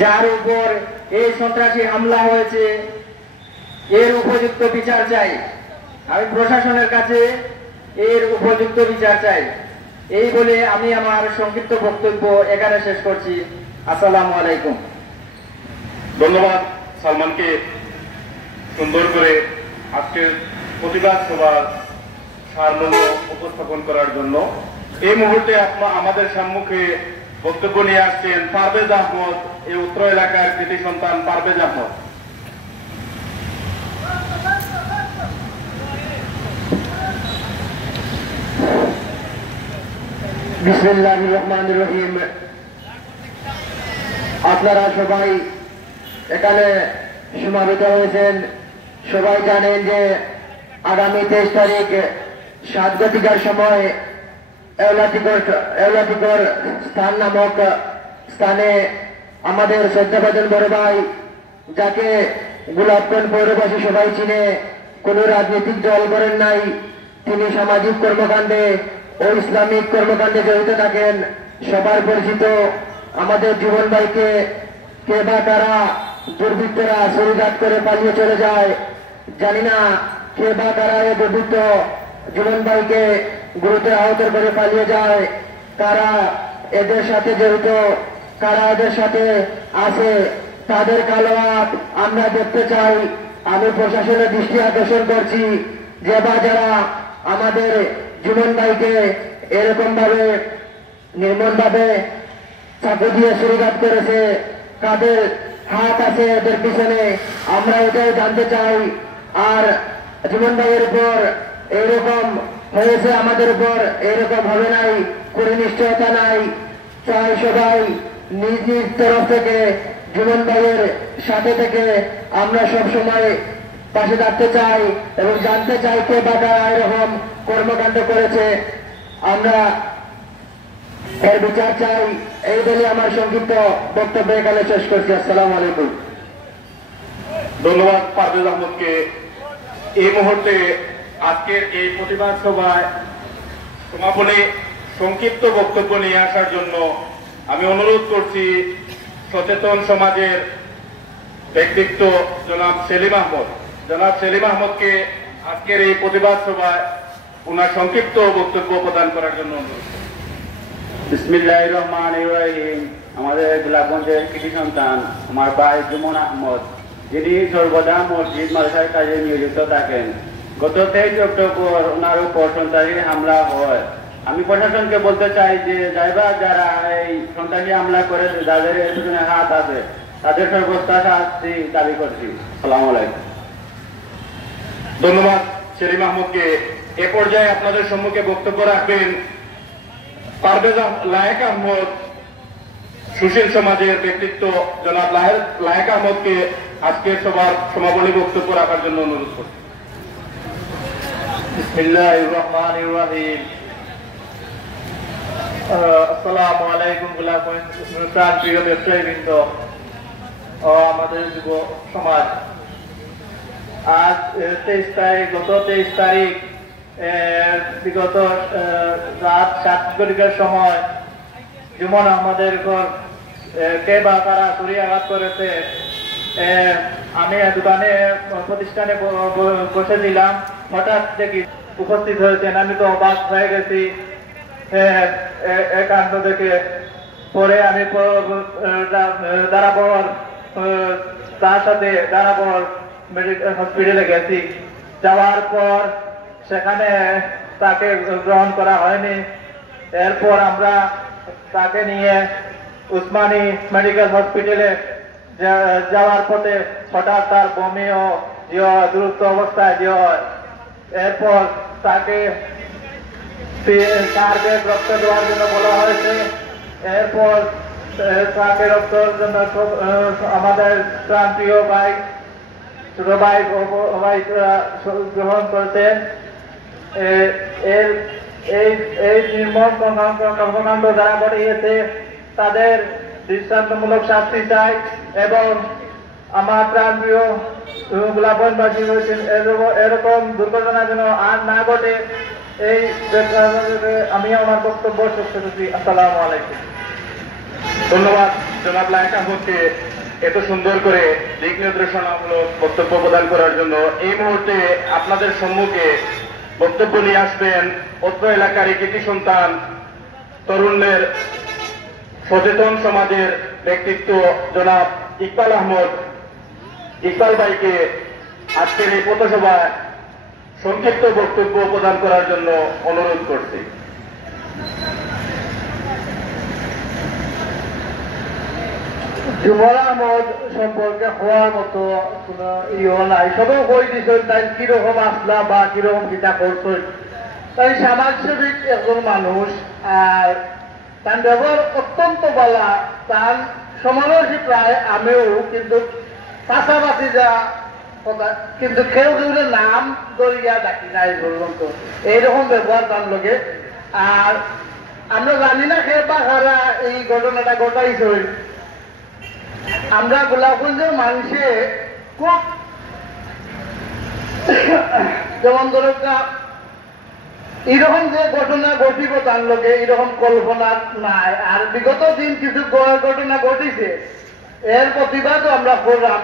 যার উপর এই সন্ত্রাসী হামলা হয়েছে এর উপযুক্ত বিচার চাই। আমি প্রশাসনের কাছে এর উপযুক্ত বিচার চাই। এই বলে আমি আমার সংক্ষিপ্ত বক্তব্য এখানে শেষ করছি। আসসালামু আলাইকুম। ধন্যবাদ সালমানকে সুন্দর করে আজকের প্রতিবাদ সভার সারমর্ম উপস্থাপন করার জন্য। এই মুহূর্তে আমাদের সম্মুখে বক্তব্য নিয়ে আসছেন পারভেজ আহমদ, এই উত্তর এলাকার কৃতি সন্তান পারভেজ আহমদ। বিসমিল্লাহির রহমানির রহিম। আপনারা সবাই এখানে সমাবেত হয়েছেন। সবাই জানেন যে আগামী 23 তারিখ 7 ঘটিকার সময় এওলাটিগড় স্থান নামক স্থানে আমাদের শ্রদ্ধাভাজন বড় ভাই, যাকে গোলাপগঞ্জ পৌরবাসী সবাই চিনে, কোন রাজনৈতিক দল করেন নাই, তিনি সামাজিক কর্মকাণ্ডে ও ইসলামিক কর্মকাণ্ডে জড়িত থাকেন, সবার পরিচিত আমাদের জীবন ভাইকে কে বা কারা দুর্বৃত্তরা ছুরিঘাত করে পালিয়ে চলে যায়। জানি না কে বা কারা এই দুর্বৃত্ত জীবন ভাইকে গুরুতর আহত করে পালিয়ে যায়, কারা এদের সাথে জড়িত, কারা এদের সাথে আছে, তাদের কালো হাত আমরা দেখতে চাই। আমি প্রশাসনের দৃষ্টি আকর্ষণ করছি যে বা যারা আমাদের জীবন ভাইকে এরকম ভাবে নির্মম ভাবে চাকু দিয়ে ছুরিঘাত করেছে, কাদের হাত আছে এদের পিছনে, আমরা এটাই জানতে চাই। আর জীবন ভাইয়ের উপর এরকম হয়েছে, আমাদের উপর এরকম হবে নাই, কোনো নিশ্চয়তা নাই। চাই সবাই নিজ নিজ তরফ থেকে জীবন ভাইয়ের সাথে থেকে আমরা সব সময় পাশে থাকতে চাই এবং জানতে চাই কে বা কারা এরকম কর্মকাণ্ড করেছে। আমরা এর বিচার চাই। এই বলে আমার সংক্ষিপ্ত বক্তব্য এখানে শেষ করছি। আসসালামু আলাইকুম। ধন্যবাদ পারভেজ আহমদকে। এই মুহূর্তে আজকের এই প্রতিবাদ সভায় সমাপনী সংক্ষিপ্ত বক্তব্য নিয়ে আসার জন্য আমি অনুরোধ করছি সচেতন সমাজের ব্যক্তিত্ব জনাব সেলিম আহমদ। জনাব সেলিম আহমদকে আজকের এই প্রতিবাদ সভায় ওনার সংক্ষিপ্ত বক্তব্য প্রদান করার জন্য অনুরোধ করছি। বিসমিল্লাহির রহমানির রহিম। আমাদের গোলাপগঞ্জের কৃষি সন্তান আমার ভাই জুমন আহমদ, যিনি সর্বদা মসজিদ মাদ্রাসার কাজে নিয়োজিত থাকেন। গত 23 অক্টোবর ওনার উপর সন্ত্রাসী হামলা হয়। আমি প্রশাসনকে বলতে চাই যে যারা এই সন্ত্রাসী হামলা করেছে, যাদের এর পিছনে হাত আছে, তাদের সর্বোচ্চ শাস্তি দাবি করছি। আসসালামু আলাইকুম। ধন্যবাদ সেলিম আহমদকে। এ পর্যায়ে আপনাদের সম্মুখে বক্তব্য রাখবেন পারভেজ লায়েক আহমদ, সুশীল সমাজের ব্যক্তিত্ব জনাব লায়েক আহমদকে আজকের সভার সমাপনী বক্তব্য রাখার জন্য অনুরোধ করছি। বিসমিল্লাহির রহমানির রহিম। আসসালামু আলাইকুম। প্রাণ প্রিয় ব্যবসায়ীবৃন্দ ও আমাদের যুব সমাজ, আজ 23 তারিখ, গত 23 তারিখ বিগত রাত 7 ঘটিকার সময় জুমন আহমদের উপর কে বা কারা ছুরি আঘাত করেছে। আমি দোকানে প্রতিষ্ঠানে বসেছিলাম, হঠাৎ দেখি উপস্থিত হয়েছেন। আমি তো অবাক হয়ে গেছি কাণ্ড দেখে। পরে আমি দাঁড়াবর তার সাথে দাঁড়াবর মেডিকেল হসপিটালে গেছি। যাওয়ার পর সেখানে তাকে গ্রহণ করা হয়নি। এরপর আমরা তাকে নিয়ে উসমানী মেডিকেল হসপিটালে যাওয়ার পথে হঠাৎ তার বমি ও দ্রুত অবস্থায় হয়। এরপর তাকে রক্ত দেওয়ার জন্য বলা হয়েছে। এরপর তাকে রক্তের জন্য আমাদের প্রান্তীয় ভাই, ছোট ভাই গ্রহণ করেছেন। এই নির্মম কর্মকাণ্ড যারা ঘটিয়েছে তাদের দৃষ্টান্তমূলক শাস্তি চাই এবং আমার প্রান্তীয় গোলাপগঞ্জবাসী হয়েছেন এরকম দুর্ঘটনা যেন আর না ঘটে, এই আমি আমার বক্তব্য শেষ করছি। আসসালামু আলাইকুম। ধন্যবাদ জনাব লায়েক আহমদকে এত সুন্দর করে দিক নির্দেশনামূলক বক্তব্য প্রদান করার জন্য। এই মুহূর্তে আপনাদের সম্মুখে বক্তব্য নিয়ে আসবেন অত্র এলাকার কৃতি সন্তান, তরুণদের সচেতন সমাজের ব্যক্তিত্ব জনাব ইকবাল আহমদ। ইকবাল ভাইকে আজকের এই পথসভায় সংক্ষিপ্ত বক্তব্য প্রদান করার জন্য অনুরোধ করছি। জুমর আহমদ সম্পর্কে হওয়ার মতো কোনো ইয়ে নাই, সবে কই দিছেন তাই কিরকম আসলা বা কিরকম কিতা করছেন। তাই সমাজসেবিক একজন মানুষ, আর তার ব্যবহার অত্যন্ত ভালো, তার সমালোচি প্রায় আমিও, কিন্তু পাশাপাশি যা কথা, কিন্তু কেউ কেউ নাম দরিয়া ডাকি নাই পর্যন্ত, এইরকম ব্যবহার তার লোকে। আর আমরা জানি না সে বা কারা এই ঘটনাটা ঘটাইছে। আমরা গোলাপগঞ্জের মানুষে খুব যেমন ধরো এইরকম যে ঘটনা ঘটিব তার লোকে এইরকম কল্পনা নাই। আর বিগত দিন কিছু ঘটনা ঘটিছে, এর প্রতিবাদও আমরা করলাম।